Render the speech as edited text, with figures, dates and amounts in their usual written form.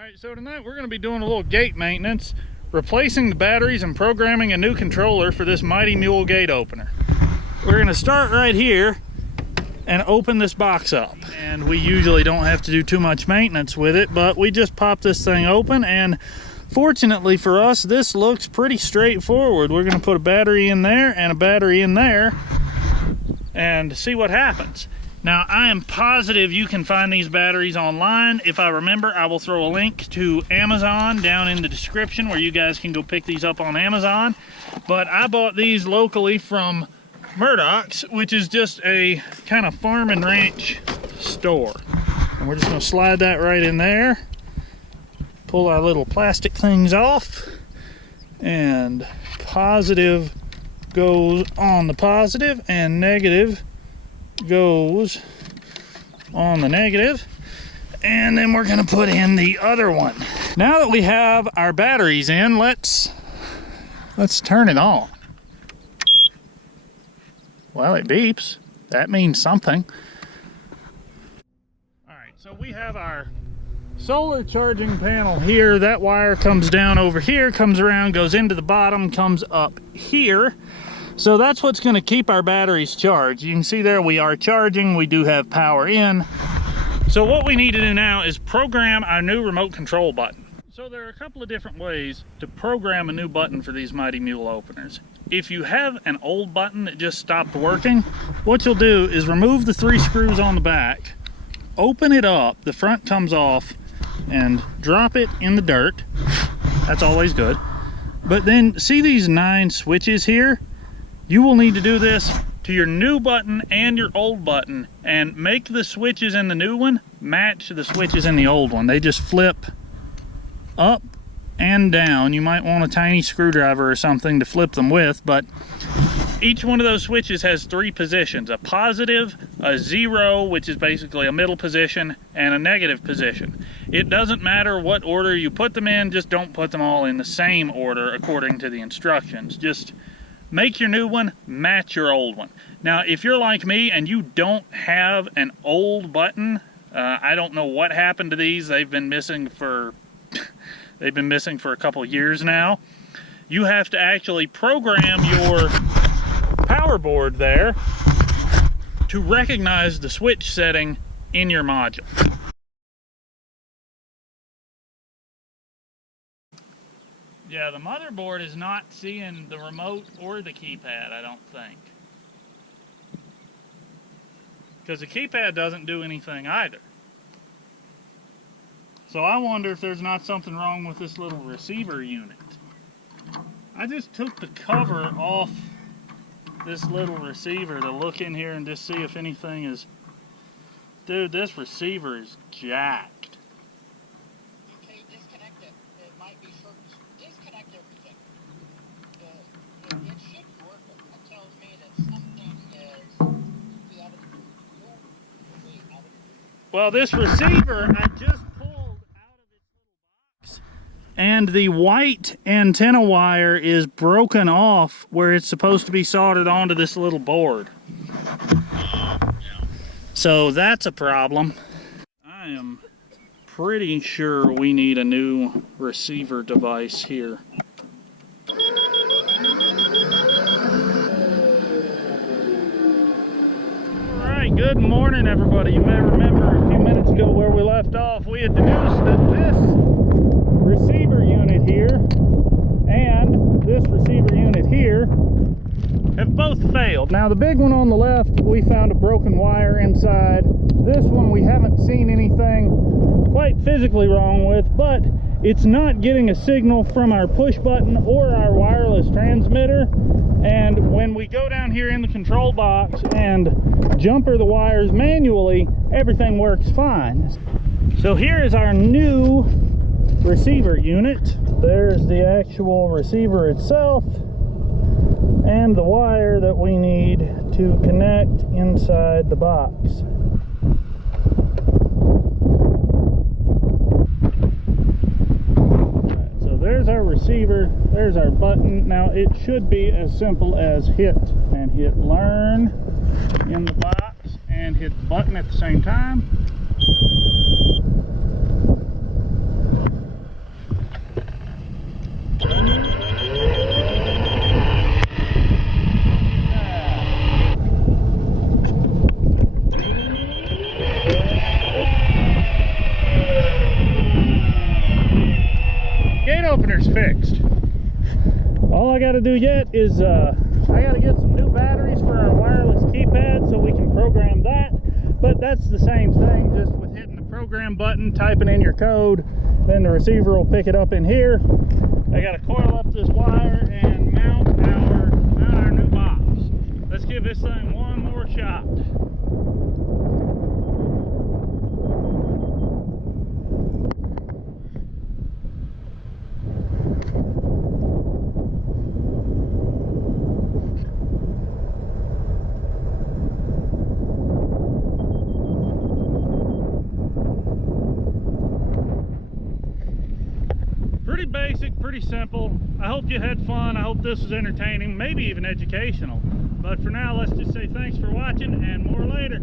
Alright, so tonight we're going to be doing a little gate maintenance, replacing the batteries and programming a new controller for this Mighty Mule gate opener. We're going to start right here and open this box up. And we usually don't have to do too much maintenance with it, but we just pop this thing open, and fortunately for us, this looks pretty straightforward. We're going to put a battery in there and a battery in there and see what happens. Now, I am positive you can find these batteries online. If I remember, I will throw a link to Amazon down in the description where you guys can go pick these up on Amazon. But I bought these locally from Murdoch's, which is just a kind of farm and ranch store. And we're just going to slide that right in there. Pull our little plastic things off. And positive goes on the positive, and negative goes on the negative. And then we're going to put in the other one. Now that we have our batteries in, let's turn it on. Well, it beeps. That means something. Alright, so we have our solar charging panel here. That wire comes down over here, comes around, goes into the bottom, comes up here. So that's what's going to keep our batteries charged. You can see there we are charging. We do have power in. So what we need to do now is program our new remote control button. So there are a couple of different ways to program a new button for these Mighty Mule openers. If you have an old button that just stopped working, what you'll do is remove the 3 screws on the back, open it up, the front comes off, and drop it in the dirt. That's always good. But then see these 9 switches here? You will need to do this to your new button and your old button, and make the switches in the new one match the switches in the old one. They just flip up and down. You might want a tiny screwdriver or something to flip them with, but each one of those switches has 3 positions: a positive, a 0, which is basically a middle position, and a negative position. It doesn't matter what order you put them in, just don't put them all in the same order according to the instructions. Just make your new one match your old one. Now, if you're like me and you don't have an old button, I don't know what happened to these. They've been missing for a couple years now. You have to actually program your power board there to recognize the switch setting in your module. Yeah, the motherboard is not seeing the remote or the keypad, I don't think. Because the keypad doesn't do anything either. So I wonder if there's not something wrong with this little receiver unit. I just took the cover off this little receiver to look in here and just see if anything is... Dude, this receiver is jacked. Well, this receiver I just pulled out of its little box, and the white antenna wire is broken off where it's supposed to be soldered onto this little board. So that's a problem. I am pretty sure we need a new receiver device here. Good morning, everybody. You may remember a few minutes ago where we left off. We had deduced that this receiver unit here and this receiver unit here have both failed. Now, the big one on the left, we found a broken wire inside. This one we haven't seen anything quite physically wrong with, but it's not getting a signal from our push button or our wireless transmitter. And when we go down here in the control box and jumper the wires manually, everything works fine. So here is our new receiver unit. There's the actual receiver itself and the wire that we need to connect inside the box. There's our receiver, there's our button. Now it should be as simple as hit learn in the box and hit the button at the same time. wire's fixed. All I got to do yet is I got to get some new batteries for our wireless keypad so we can program that. But that's the same thing, just with hitting the program button, typing in your code, then the receiver will pick it up in here. I got to coil up this wire and mount our new box. Let's give this thing one more shot. Pretty basic, pretty simple. I hope you had fun. I hope this was entertaining, maybe even educational. But for now, let's just say thanks for watching and more later.